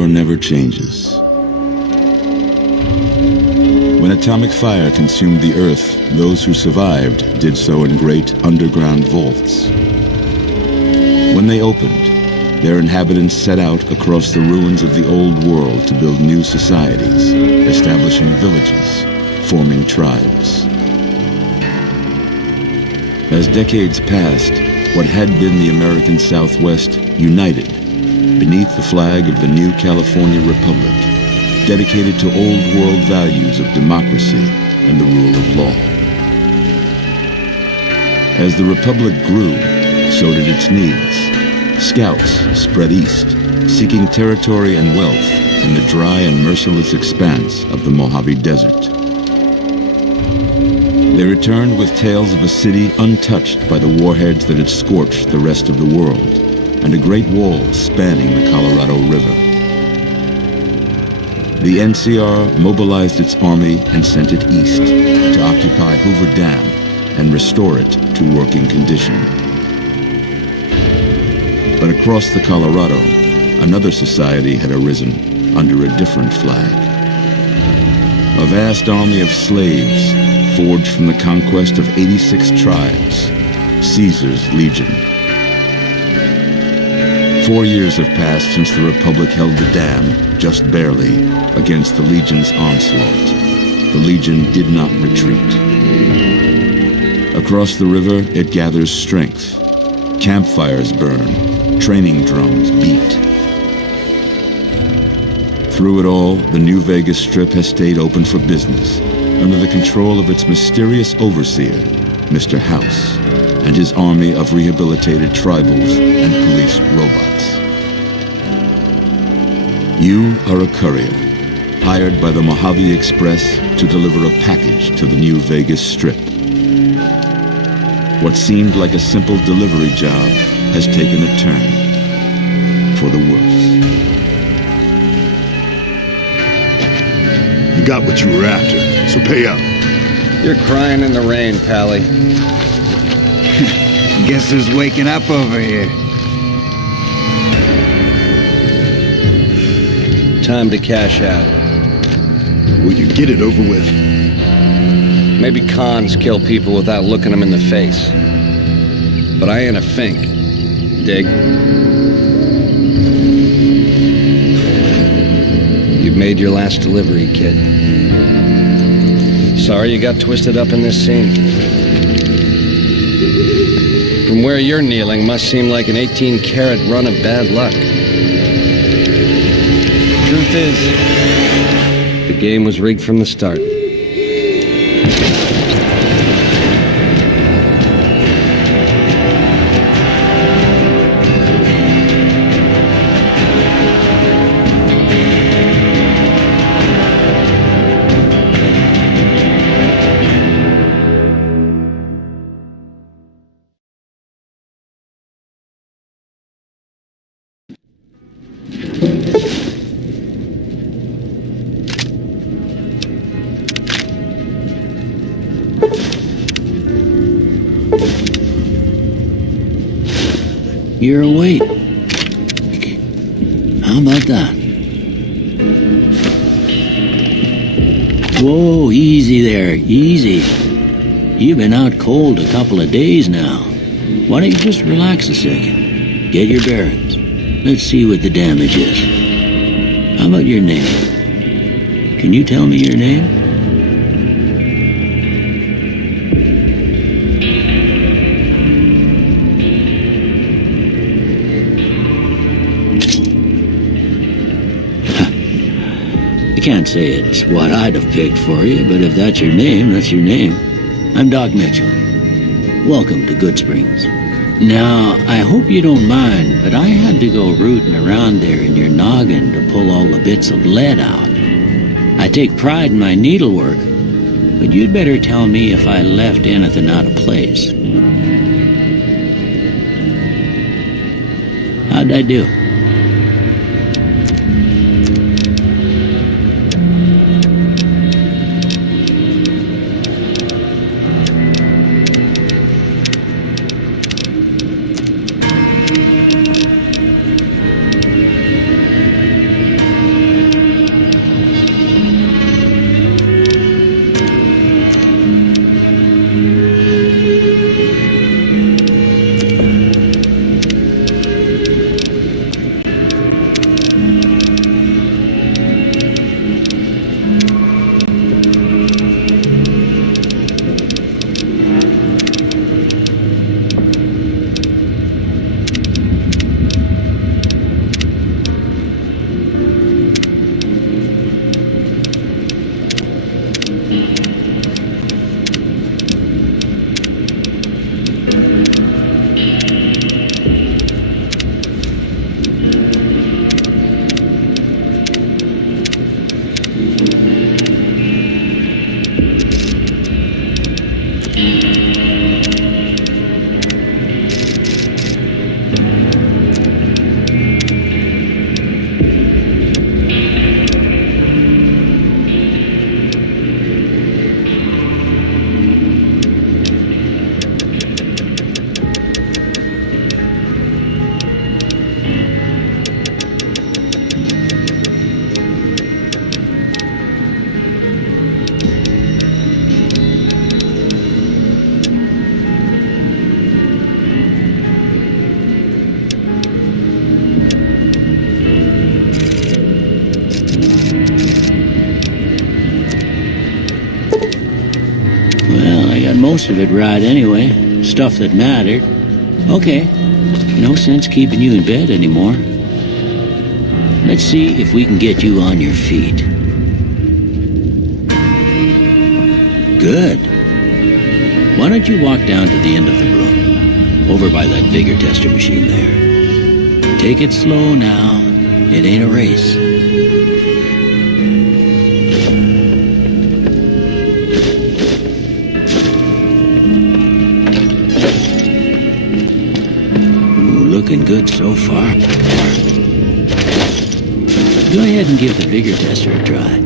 war never changes. When atomic fire consumed the Earth, those who survived did so in great underground vaults. When they opened, their inhabitants set out across the ruins of the old world to build new societies, establishing villages, forming tribes. As decades passed, what had been the American Southwest united beneath the flag of the new California Republic, dedicated to old world values of democracy and the rule of law. As the Republic grew, so did its needs. Scouts spread east, seeking territory and wealth in the dry and merciless expanse of the Mojave Desert. They returned with tales of a city untouched by the warheads that had scorched the rest of the world, and a great wall spanning the Colorado River. The NCR mobilized its army and sent it east to occupy Hoover Dam and restore it to working condition. But across the Colorado, another society had arisen under a different flag. A vast army of slaves forged from the conquest of 86 tribes, Caesar's Legion. 4 years have passed since the Republic held the dam, just barely, against the Legion's onslaught. The Legion did not retreat. Across the river, it gathers strength. Campfires burn, training drums beat. Through it all, the New Vegas Strip has stayed open for business, under the control of its mysterious overseer, Mr. House, and his army of rehabilitated tribals and police robots. You are a courier, hired by the Mojave Express to deliver a package to the New Vegas Strip. What seemed like a simple delivery job has taken a turn for the worse. You got what you were after, so pay up. You're crying in the rain, Pally. Guess who's waking up over here? Time to cash out. Will you get it over with? Maybe cons kill people without looking them in the face. But I ain't a fink. Dig? You've made your last delivery, kid. Sorry you got twisted up in this scene. From where you're kneeling must seem like an 18-carat run of bad luck. Truth is, the game was rigged from the start. You're awake. How about that? Whoa, easy there, easy. You've been out cold a couple of days now. Why don't you just relax a second? Get your bearings. Let's see what the damage is. How about your name? Can you tell me your name? I can't say it's what I'd have picked for you, but if that's your name, that's your name. I'm Doc Mitchell. Welcome to Goodsprings. Now, I hope you don't mind, but I had to go rooting around there in your noggin to pull all the bits of lead out. I take pride in my needlework, but you'd better tell me if I left anything out of place. How'd I do? most of it right anyway. Stuff that mattered. Okay. No sense keeping you in bed anymore. Let's see if we can get you on your feet. Good. Why don't you walk down to the end of the room? Over by that vigor tester machine there. Take it slow now. It ain't a race. Looking good so far. Go ahead and give the vigor tester a try.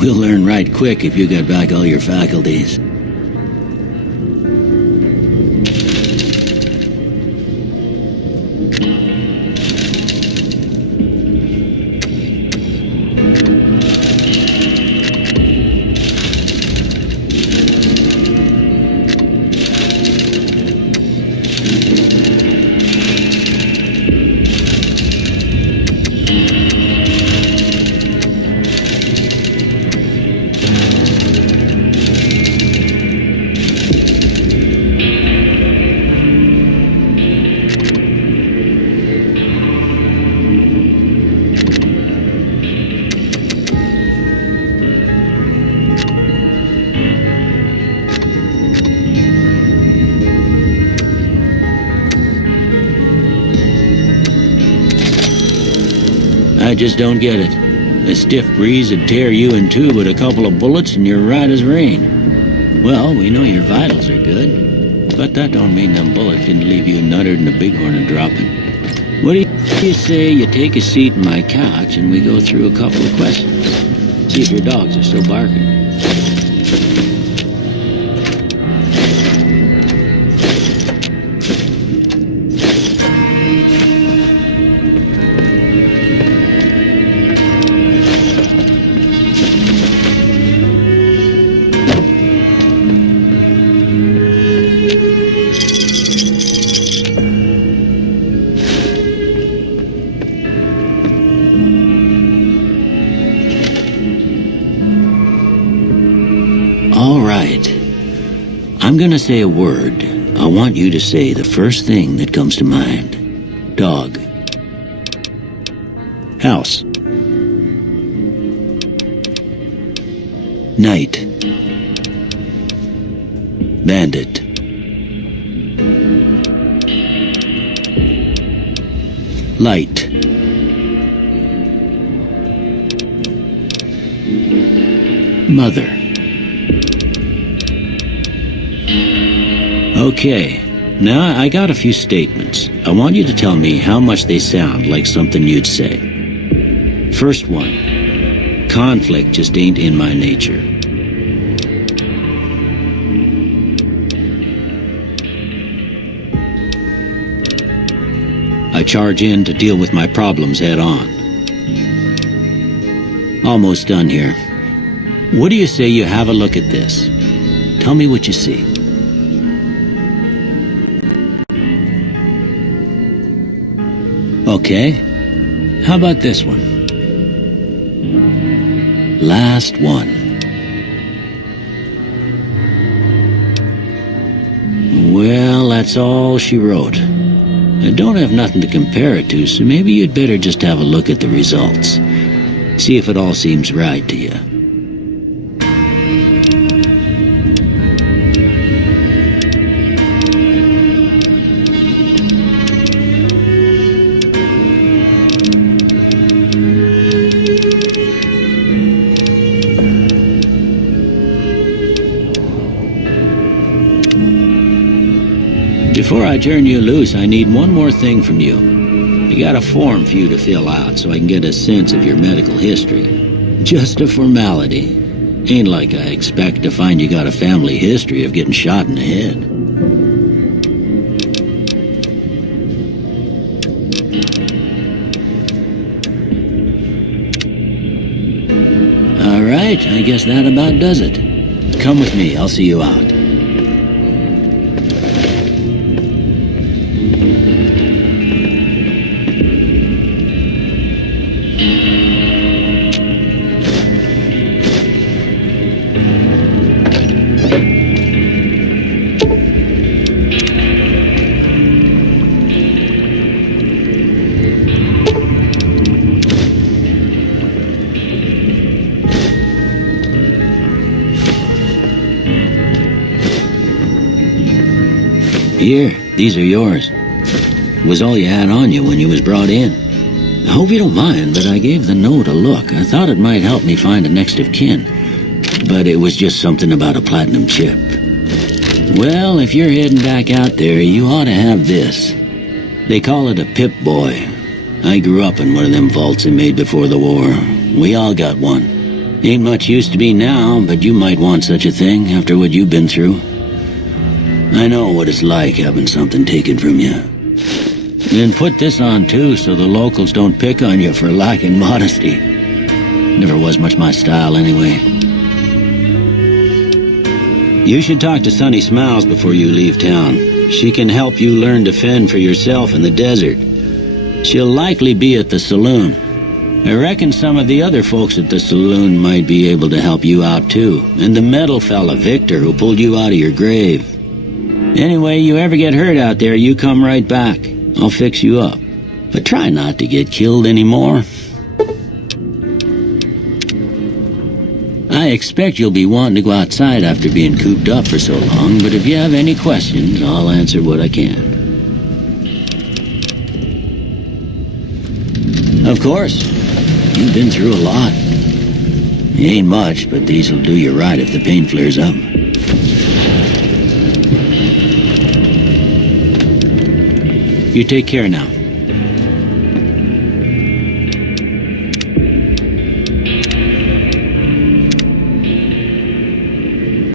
We'll learn right quick if you got back all your faculties. I just don't get it. A stiff breeze would tear you in two, but a couple of bullets and you're right as rain. Well, we know your vitals are good, but that don't mean them bullets didn't leave you nuttered and a bighorn a dropping. What do you say you take a seat in my couch and we go through a couple of questions? See if your dogs are still barking. I'm gonna say a word. I want you to say the first thing that comes to mind. Dog. House. Night. Bandit. Light. Mother. Okay, now I got a few statements. I want you to tell me how much they sound like something you'd say. First one, conflict just ain't in my nature. I charge in to deal with my problems head on. Almost done here. What do you say you have a look at this? Tell me what you see. Okay, how about this one? Last one. Well, that's all she wrote. I don't have nothing to compare it to, so maybe you'd better just have a look at the results. See if it all seems right to you. Before I turn you loose, I need one more thing from you. I got a form for you to fill out so I can get a sense of your medical history. Just a formality. Ain't like I expect to find you got a family history of getting shot in the head. All right, I guess that about does it. Come with me, I'll see you out. Here, these are yours. It was all you had on you when you was brought in. I hope you don't mind, but I gave the note a look. I thought it might help me find a next of kin. But it was just something about a platinum chip. Well, if you're heading back out there, you ought to have this. They call it a Pip-Boy. I grew up in one of them vaults they made before the war. We all got one. Ain't much use to me now, but you might want such a thing after what you've been through. I know what it's like having something taken from you. And put this on too, so the locals don't pick on you for lacking modesty. Never was much my style anyway. You should talk to Sunny Smiles before you leave town. She can help you learn to fend for yourself in the desert. She'll likely be at the saloon. I reckon some of the other folks at the saloon might be able to help you out too. And the metal fella, Victor, who pulled you out of your grave. Anyway, you ever get hurt out there, you come right back. I'll fix you up. But try not to get killed anymore. I expect you'll be wanting to go outside after being cooped up for so long, but if you have any questions, I'll answer what I can. Of course. You've been through a lot. Ain't much, but these'll do you right if the pain flares up. You take care now.